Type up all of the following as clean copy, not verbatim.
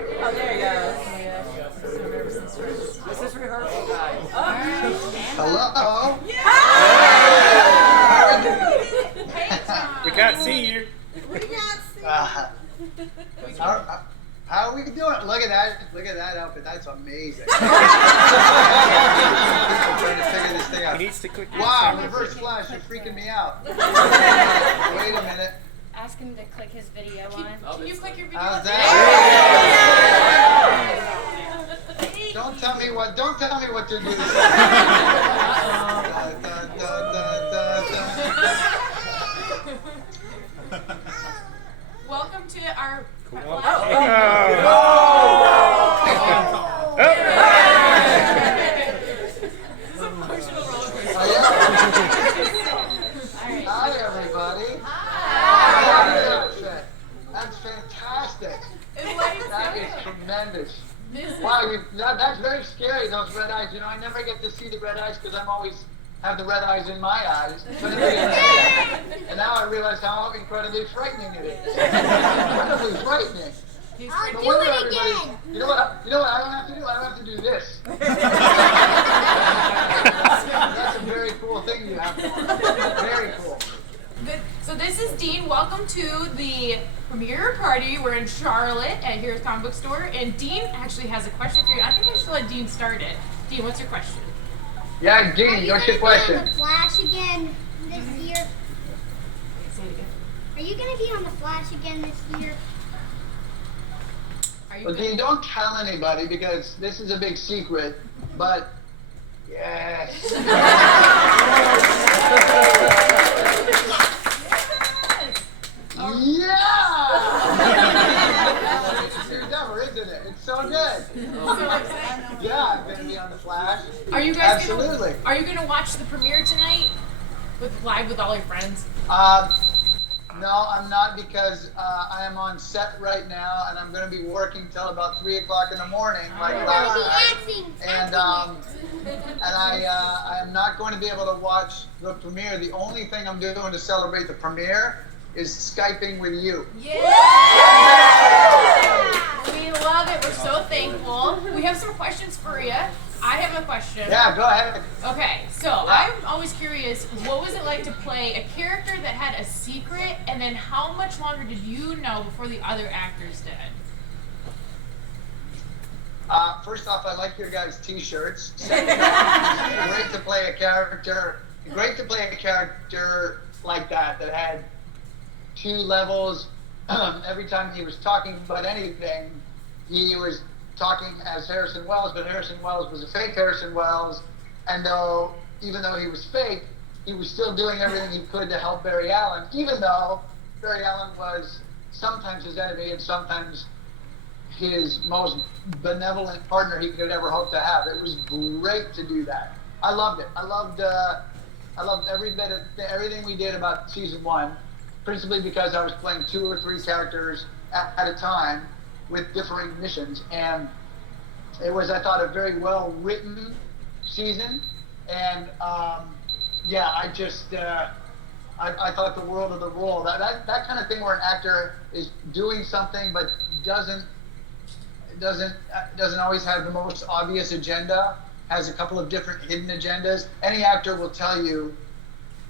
Oh, there he goes. So nervous and stressed. This is rehearsal, guys. Hello. We can't see you. We can't see. How are we doing? Look at that! Look at that outfit. That's amazing. People trying to figure this thing out. He needs to click. Wow, reverse flash! You're freaking me out. Wait a minute. Ask him to click his video on. Can you click your video? How's that? Don't tell me what to do. Welcome to our. This is an emotional roller coaster. Hi, everybody. Hi. That's fantastic. That is tremendous. Wow, that's very scary, those red eyes. You know, I never get to see the red eyes because I'm always have the red eyes in my eyes. And now I realize how incredibly frightening it is. Incredibly frightening. I'll do it again. You know what I don't have to do? I don't have to do this. That's a very cool thing you have to do. Very cool. So this is Dean. Welcome to the premiere party. We're in Charlotte at Hereoes Comic Book Store. And Dean actually has a question for you. I think I should let Dean start it. Dean, what's your question? Yeah, Dean, what's your question? Are you going to be on the Flash again this year? Say it again. Are you going to be on the Flash again this year? Well, Dean, don't tell anybody because this is a big secret, but yes. Yeah! It's ever, isn't it? It's so good. Yeah, I'm going to be on the Flash. Are you guys Absolutely. Are you gonna watch the premiere tonight live with all your friends? No, I'm not because I am on set right now and I'm going to be working till about 3 o'clock in the morning, like last night. And I am not going to be able to watch the premiere. The only thing I'm doing to celebrate the premiere is Skyping with you. Yeah! We love it. We're so thankful. We have some questions for you. I have a question. Yeah, go ahead. Okay, so I'm always curious, what was it like to play a character that had a secret, and then how much longer did you know before the other actors did? First off, I like your guys' t-shirts. Second, great to play a character. Great to play a character like that had 2 levels. Every time he was talking about anything, he was talking as Harrison Wells, but Harrison Wells was a fake Harrison Wells, and even though he was fake, he was still doing everything he could to help Barry Allen, even though Barry Allen was sometimes his enemy and sometimes his most benevolent partner he could ever hope to have. It was great to do that. I loved it. I loved every bit of everything we did about season 1, principally because I was playing 2 or 3 characters at a time with differing missions, and it was, I thought, a very well written season. And yeah, I thought the world of the role. That kind of thing where an actor is doing something but doesn't always have the most obvious agenda, has a couple of different hidden agendas. Any actor will tell you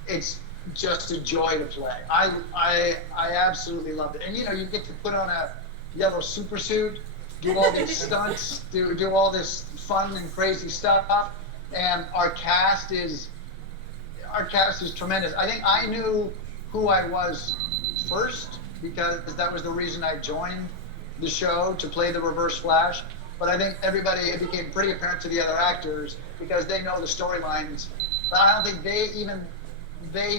it's just a joy to play. I absolutely loved it. And you know, you get to put on a yellow super suit, do all these stunts, do all this fun and crazy stuff, and our cast is tremendous. I think I knew who I was first because that was the reason I joined the show, to play the Reverse Flash. But I think it became pretty apparent to the other actors because they know the storylines. But I don't think they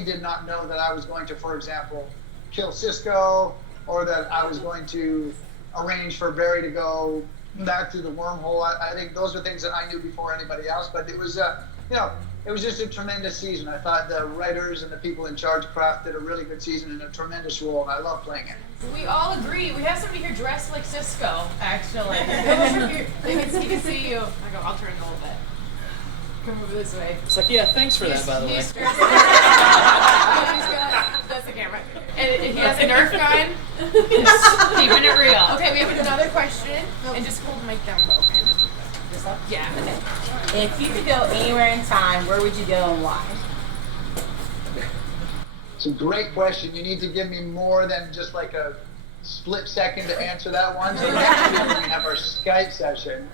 did not know that I was going to, for example, kill Cisco, or that I was going to arrange for Barry to go back through the wormhole. I think those are things that I knew before anybody else. But it was, it was just a tremendous season. I thought the writers and the people in charge crafted a really good season and a tremendous role, and I love playing it. We all agree. We have somebody here dressed like Cisco, actually. They can see you. I'll turn a little bit. Come over this way. It's like, yeah, thanks for that, by the way. That's the camera. And he has a Nerf gun. Just keeping it real. Okay, we have another question. And just hold the mic down low. Okay? This up? Yeah. Okay. If you could go anywhere in time, where would you go and why? It's a great question. You need to give me more than just like a split second to answer that one. So next week when we have our Skype session,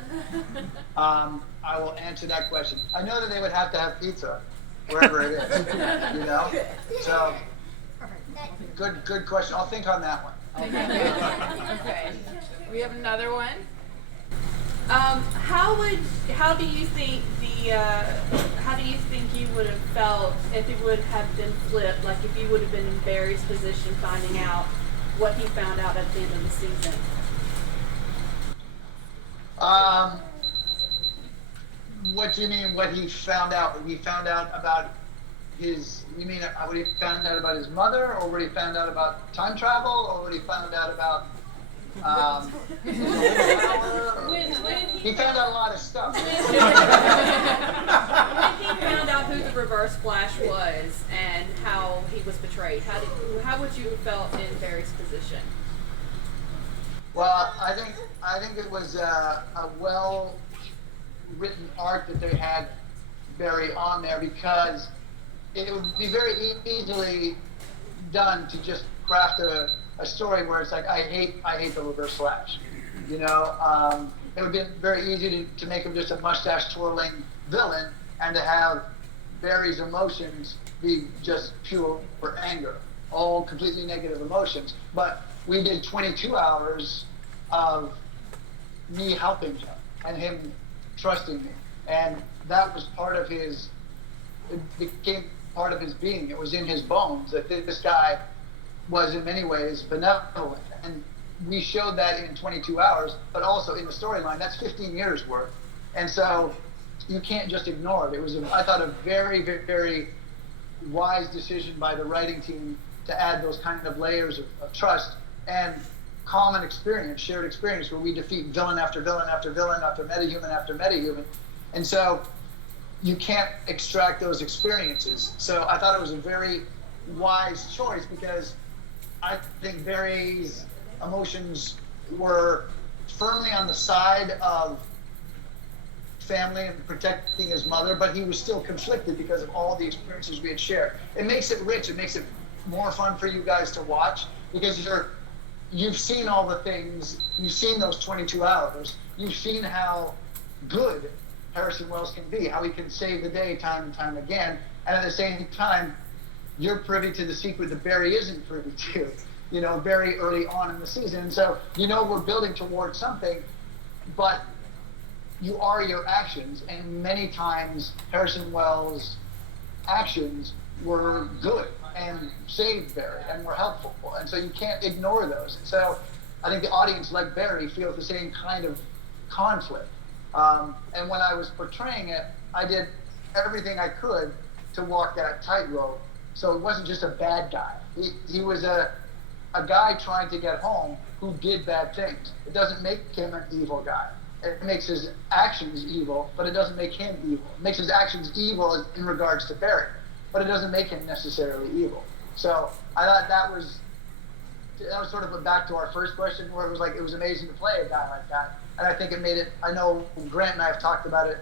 I will answer that question. I know that they would have to have pizza wherever it is, you know? So, good question. I'll think on that one. Okay. We have another one. How do you think you would have felt if it would have been flipped? Like if you would have been in Barry's position, finding out what he found out at the end of the season. What do you mean? What he found out? He found out about his. You mean what he found out about his mother, or what he found out about time travel, or what he found out about? He found out a lot of stuff. When he found out who the Reverse Flash was and how he was betrayed, how would you have felt in Barry's position? Well, I think it was a well-written arc that they had Barry on there, because it would be very easily done to just craft a story where it's like, I hate the Reverse Flash. You know, it would be very easy to make him just a mustache twirling villain, and to have Barry's emotions be just pure anger, all completely negative emotions. But we did 22 hours of me helping him and him trusting me, and that was part of his. It became part of his being. It was in his bones that this guy was in many ways benevolent, and we showed that in 22 hours, but also in the storyline. That's 15 years worth, and so you can't just ignore it. It was, I thought, a very, very, very wise decision by the writing team to add those kind of layers of trust and common experience, shared experience, where we defeat villain after villain after villain after metahuman after metahuman, and so you can't extract those experiences. So I thought it was a very wise choice, because I think Barry's emotions were firmly on the side of family and protecting his mother, but he was still conflicted because of all the experiences we had shared. It makes it rich. It makes it more fun for you guys to watch, because you've seen all the things. You've seen those 22 hours. You've seen how good Harrison Wells can be, how he can save the day time and time again, and at the same time, you're privy to the secret that Barry isn't privy to, you know, very early on in the season. So, you know, we're building towards something, but you are your actions, and many times Harrison Wells' actions were good and saved Barry and were helpful, and so you can't ignore those. And so I think the audience, like Barry, feels the same kind of conflict. And when I was portraying it, I did everything I could to walk that tightrope. So it wasn't just a bad guy. He was a guy trying to get home who did bad things. It doesn't make him an evil guy. It makes his actions evil, but it doesn't make him evil. It makes his actions evil in regards to Barry, but it doesn't make him necessarily evil. So I thought that was sort of back to our first question, where it was like, it was amazing to play a guy like that. And I think it made it, I know Grant and I have talked about it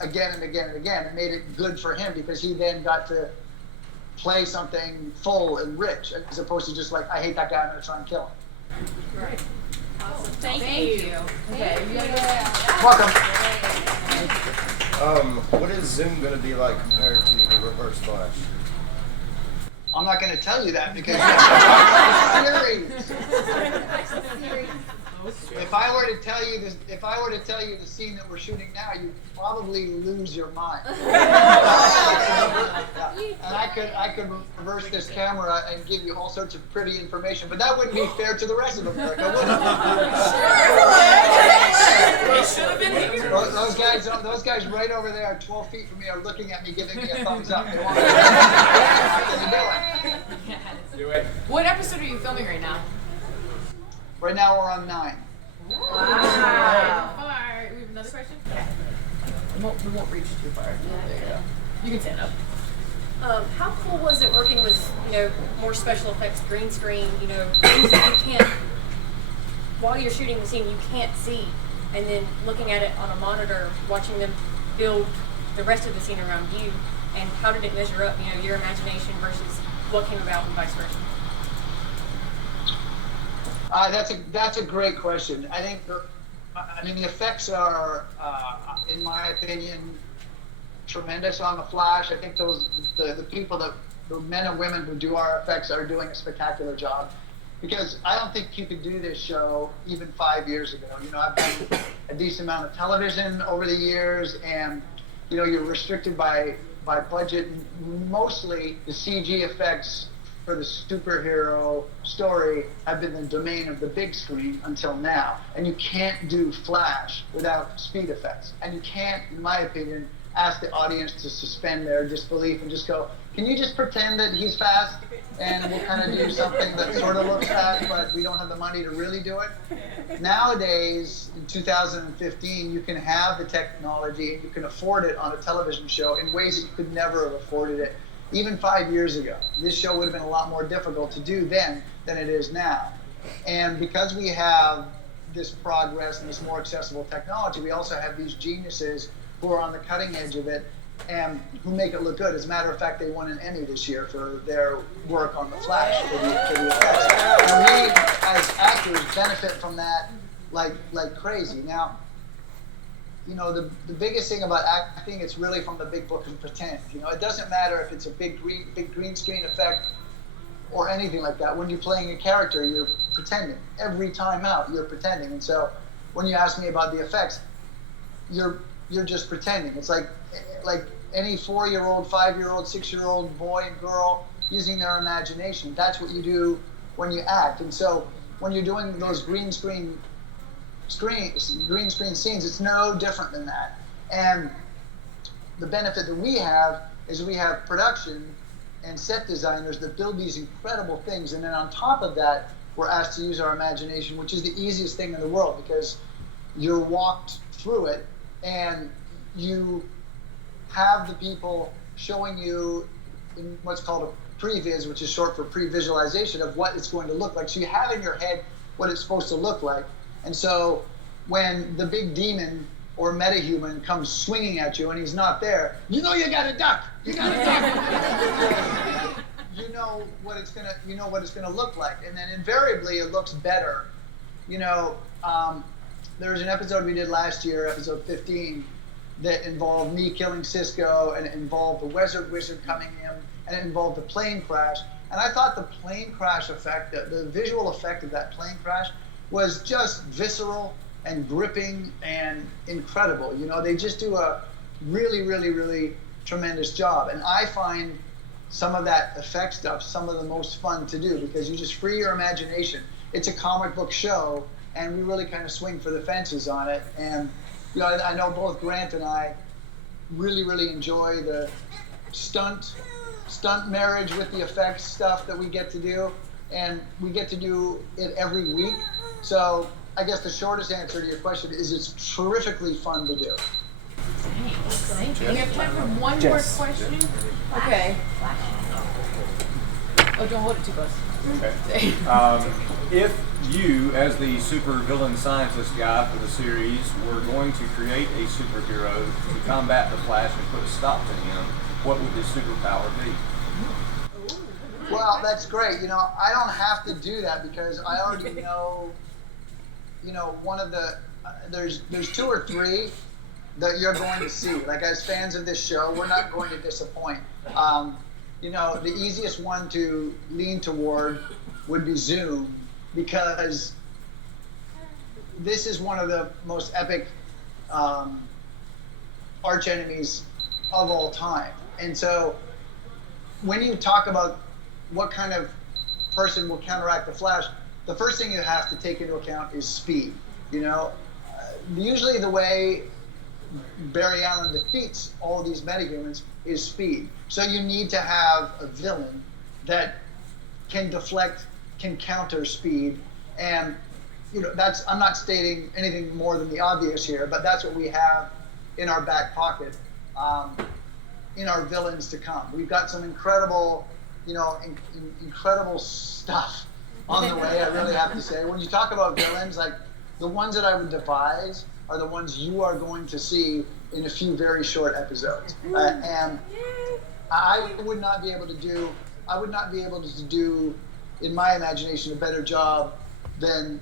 again and again and again. It made it good for him, because he then got to play something full and rich, as opposed to just like, I hate that guy, I'm going to try and kill him. Right. Awesome. Thank you. Okay. Welcome. What is Zoom going to be like compared to the Reverse Flash? I'm not going to tell you that, because it's a series. If I were to tell you the scene that we're shooting now, you'd probably lose your mind. And I could reverse this camera and give you all sorts of pretty information, but that wouldn't be fair to the rest of America, would it? We should have been here. Those guys right over there, 12 feet from me, are looking at me, giving me a thumbs up. They want me to Do it. What episode are you filming right now? Right now we're on 9. Wow. Alright, we have another question? Yeah. We won't reach too far. There you go. You can stand up. How cool was it working with, more special effects, green screen, things that you can't, while you're shooting the scene, you can't see, and then looking at it on a monitor, watching them build the rest of the scene around you, and how did it measure up, your imagination versus what came about and vice versa? That's a great question. I think the effects are, in my opinion, tremendous on the Flash. I think the people the men and women who do our effects are doing a spectacular job, because I don't think you could do this show even 5 years ago. I've done a decent amount of television over the years, and you're restricted by budget. Mostly the CG effects for the superhero story have been the domain of the big screen until now. And you can't do Flash without speed effects. And you can't, in my opinion, ask the audience to suspend their disbelief and just go, can you just pretend that he's fast and we'll kind of do something that sort of looks fast, but we don't have the money to really do it? Nowadays, in 2015, you can have the technology and you can afford it on a television show in ways that you could never have afforded it even 5 years ago. This show would have been a lot more difficult to do then than it is now. And because we have this progress and this more accessible technology, we also have these geniuses who are on the cutting edge of it and who make it look good. As a matter of fact, they won an Emmy this year for their work on The Flash for the effects. And we, as actors, benefit from that like crazy. Now, the biggest thing about acting, it's really from the big book and pretend. It doesn't matter if it's a big green screen effect or anything like that. When you're playing a character, you're pretending. Every time out, you're pretending. And so when you ask me about the effects, you're just pretending. It's like any 4-year-old, 5-year-old, 6-year-old boy and girl using their imagination. That's what you do when you act. And so when you're doing those green screen scenes, it's no different than that. And the benefit that we have is we have production and set designers that build these incredible things. And then on top of that, we're asked to use our imagination, which is the easiest thing in the world, because you're walked through it and you have the people showing you in what's called a previs, which is short for pre-visualization of what it's going to look like. So you have in your head what it's supposed to look like. And so when the big demon or metahuman comes swinging at you and he's not there, you got to duck. You got to duck. you know what it's gonna look like, and then invariably it looks better. There was an episode we did last year, episode 15, that involved me killing Cisco, and it involved the wizard coming in, and it involved the plane crash. And I thought the plane crash effect, the visual effect of that plane crash, was just visceral and gripping and incredible. They just do a really, really, really tremendous job. And I find some of that effect stuff some of the most fun to do, because you just free your imagination. It's a comic book show, and we really kind of swing for the fences on it. And I know both Grant and I really, really enjoy the stunt marriage with the effects stuff that we get to do, and we get to do it every week. So I guess the shortest answer to your question is it's terrifically fun to do. Thank you. We have time for one more question. Okay. Oh, don't hold it too close. Okay. If you, as the super villain scientist guy for the series, were going to create a superhero to combat the Flash and put a stop to him, what would this superpower be? Well, that's great. I don't have to do that because I already know. One of the there's 2 or 3 that you're going to see. Like, as fans of this show, we're not going to disappoint. The easiest one to lean toward would be Zoom, because this is one of the most epic arch enemies of all time. And so when you talk about what kind of person will counteract the Flash, the first thing you have to take into account is speed. Usually the way Barry Allen defeats all of these metahumans is speed. So you need to have a villain that can deflect, can counter speed, and I'm not stating anything more than the obvious here, but that's what we have in our back pocket. in our villains to come. We've got some incredible, incredible stuff on the way, I really have to say. When you talk about villains, like the ones that I would devise are the ones you are going to see in a few very short episodes. And I would not be able to do, in my imagination, a better job than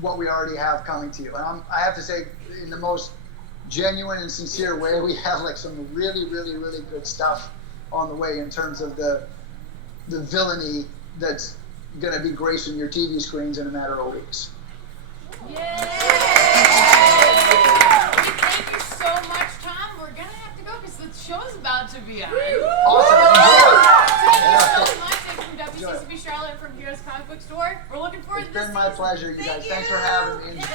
what we already have coming to you. And I have to say, in the most genuine and sincere way, we have like some really, really, really good stuff on the way in terms of the villainy that's going to be gracing your TV screens in a matter of weeks. Yay! Thank you so much, Tom. We're going to have to go because the show's about to be on. Awesome. Thank you so much. Thanks from WCCB Charlotte from Hereoes Comic Book Store. We're looking forward to this. It's been my pleasure, you guys. Thanks for having me. Enjoy.